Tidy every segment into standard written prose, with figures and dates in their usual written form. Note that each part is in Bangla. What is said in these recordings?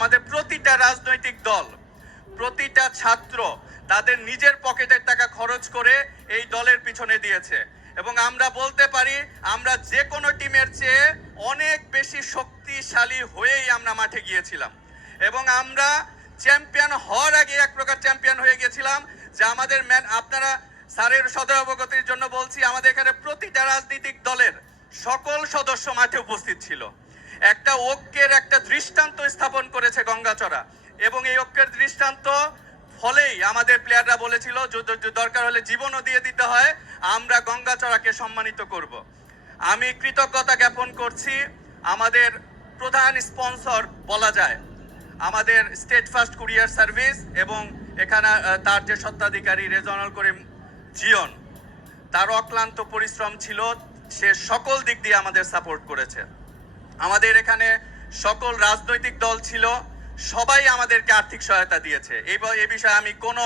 আমাদের প্রতিটা রাজনৈতিক দল, প্রতিটা ছাত্র তাদের নিজের পকেটের টাকা খরচ করে এই দলের পিছনে দিয়েছে এবং আমরা বলতে পারি আমরা যে কোনো টিমের চেয়ে অনেক বেশি শক্তিশালী হয়েই আমরা মাঠে গিয়েছিলাম এবং আমরা চ্যাম্পিয়ন হওয়ার আগে এক প্রকার চ্যাম্পিয়ন হয়ে গেছিলাম। যে আমাদের আপনারা স্যারের সদয় অবগতির জন্য বলছি, আমাদের এখানে প্রতিটা রাজনৈতিক দলের সকল সদস্য মাঠে উপস্থিত ছিল। একটা ঐক্যের একটা দৃষ্টান্ত স্থাপন করেছে গঙ্গাচড়া এবং এই ঐক্যের দৃষ্টান্ত ফলেই আমাদের প্লেয়াররা বলেছিল দরকার হলে জীবনও দিয়ে দিতে হয়, আমরা গঙ্গাচড়াকে সম্মানিত করব। আমি কৃতজ্ঞতা জ্ঞাপন করছি আমাদের প্রধান স্পন্সর বলা যায় আমাদের স্টেট ফার্স্ট কুরিয়ার সার্ভিস এবং এখানে তার যে স্বত্বাধিকারী রেজনাল করিম জিয়ন, তার অক্লান্ত পরিশ্রম ছিল, সে সকল দিক দিয়ে আমাদের সাপোর্ট করেছে। আমাদের এখানে সকল রাজনৈতিক দল ছিল, সবাই আমাদেরকে আর্থিক সহায়তা দিয়েছে। এই বিষয়ে আমি কোনো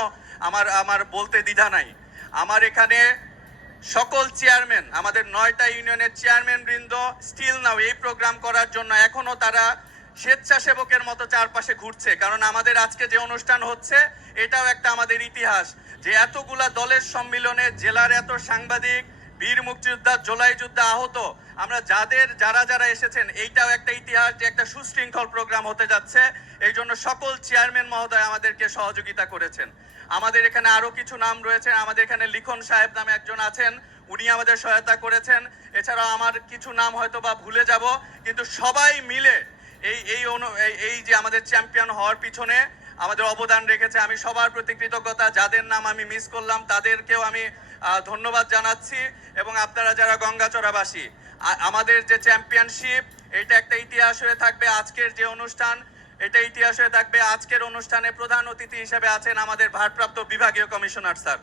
আমার বলতে দ্বিধা নাই। আমার এখানে সকল চেয়ারম্যান, আমাদের 9টা ইউনিয়নের চেয়ারম্যান বৃন্দ স্টিল নাও এই প্রোগ্রাম করার জন্য এখনো তারা স্বেচ্ছাসেবকের মতো চারপাশে ঘুরছে, কারণ আমাদের আজকে যে অনুষ্ঠান হচ্ছে এটাও একটা আমাদের ইতিহাস যে এতগুলা দলের সম্মিলনে জেলার এত সাংবাদিক, বীর মুক্তিযোদ্ধা, জুলাই যোদ্ধা, আহত, আমরা যারা এসেছেন, এইটাও একটা ইতিহাস যে একটা সুশৃঙ্খল প্রোগ্রাম হতে যাচ্ছে। এই জন্য সকল চেয়ারম্যান মহোদয় আমাদেরকে সহযোগিতা করেছেন। আমাদের এখানে আরো কিছু নাম রয়েছে, আমাদের এখানে লিখন সাহেব নামে একজন আছেন, উনি আমাদের সহায়তা করেছেন। এছাড়াও আমার কিছু নাম হয়তো বা ভুলে যাব, কিন্তু সবাই মিলে এই যে আমাদের চ্যাম্পিয়ন হওয়ার পিছনে আমাদের অবদান রেখেছে। আমি সবার প্রতি কৃতজ্ঞতা, যাদের নাম আমি মিস করলাম তাদেরকেও আমি ধন্যবাদ জানাচ্ছি। এবং আপনারা যারা গঙ্গাচড়াবাসী, আমাদের যে চ্যাম্পিয়নশিপ এটা একটা ইতিহাস হয়ে থাকবে। আজকের যে অনুষ্ঠান এটা ইতিহাস হয়ে থাকবে। আজকের অনুষ্ঠানে প্রধান অতিথি হিসেবে আছেন আমাদের ভারপ্রাপ্ত বিভাগীয় কমিশনার স্যার।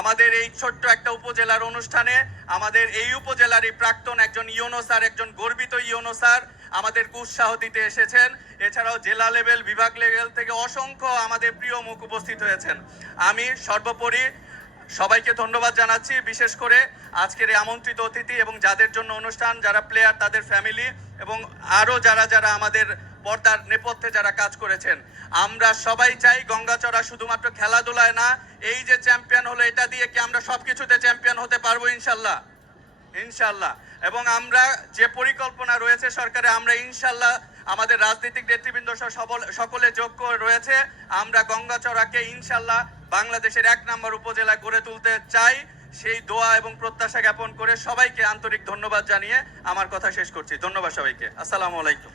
আমাদের এই ছোট্ট একটা উপজেলার অনুষ্ঠানে আমাদের এই উপজেলারই প্রাক্তন একজন ইউনো স্যার, একজন গর্বিত ইউনো স্যার আমাদেরকে উৎসাহ দিতে এসেছেন। এছাড়াও জেলা লেভেল, বিভাগ লেভেল থেকে অসংখ্য আমাদের প্রিয় মুখ উপস্থিত হয়েছেন। আমি সর্বোপরি সবাইকে ধন্যবাদ জানাচ্ছি, বিশেষ করে আজকের এই আমন্ত্রিত অতিথি এবং যাদের জন্য অনুষ্ঠান, যারা প্লেয়ার তাদের ফ্যামিলি এবং আরো যারা আমাদের পর্দার নেপথ্যে যারা কাজ করেছেন। আমরা সবাই চাই গঙ্গাচড়া শুধুমাত্র খেলাধুলায় না, এই যে চ্যাম্পিয়ন হলো এটা দিয়ে কি আমরা সবকিছুতে চ্যাম্পিয়ন হতে পারবো ইনশাল্লাহ, ইনশাল্লাহ। এবং আমরা যে পরিকল্পনা রয়েছে সরকারে, আমরা ইনশাল্লাহ আমাদের রাজনৈতিক নেতৃবৃন্দ সকলে যোগ্য রয়েছে, আমরা গঙ্গাচড়াকে ইনশাল্লাহ বাংলাদেশের 1 নম্বর উপজেলা গড়ে তুলতে চাই। সেই দোয়া এবং প্রত্যাশা জ্ঞাপন করে সবাইকে আন্তরিক ধন্যবাদ জানিয়ে আমার কথা শেষ করছি। ধন্যবাদ সবাইকে। আসসালামু আলাইকুম।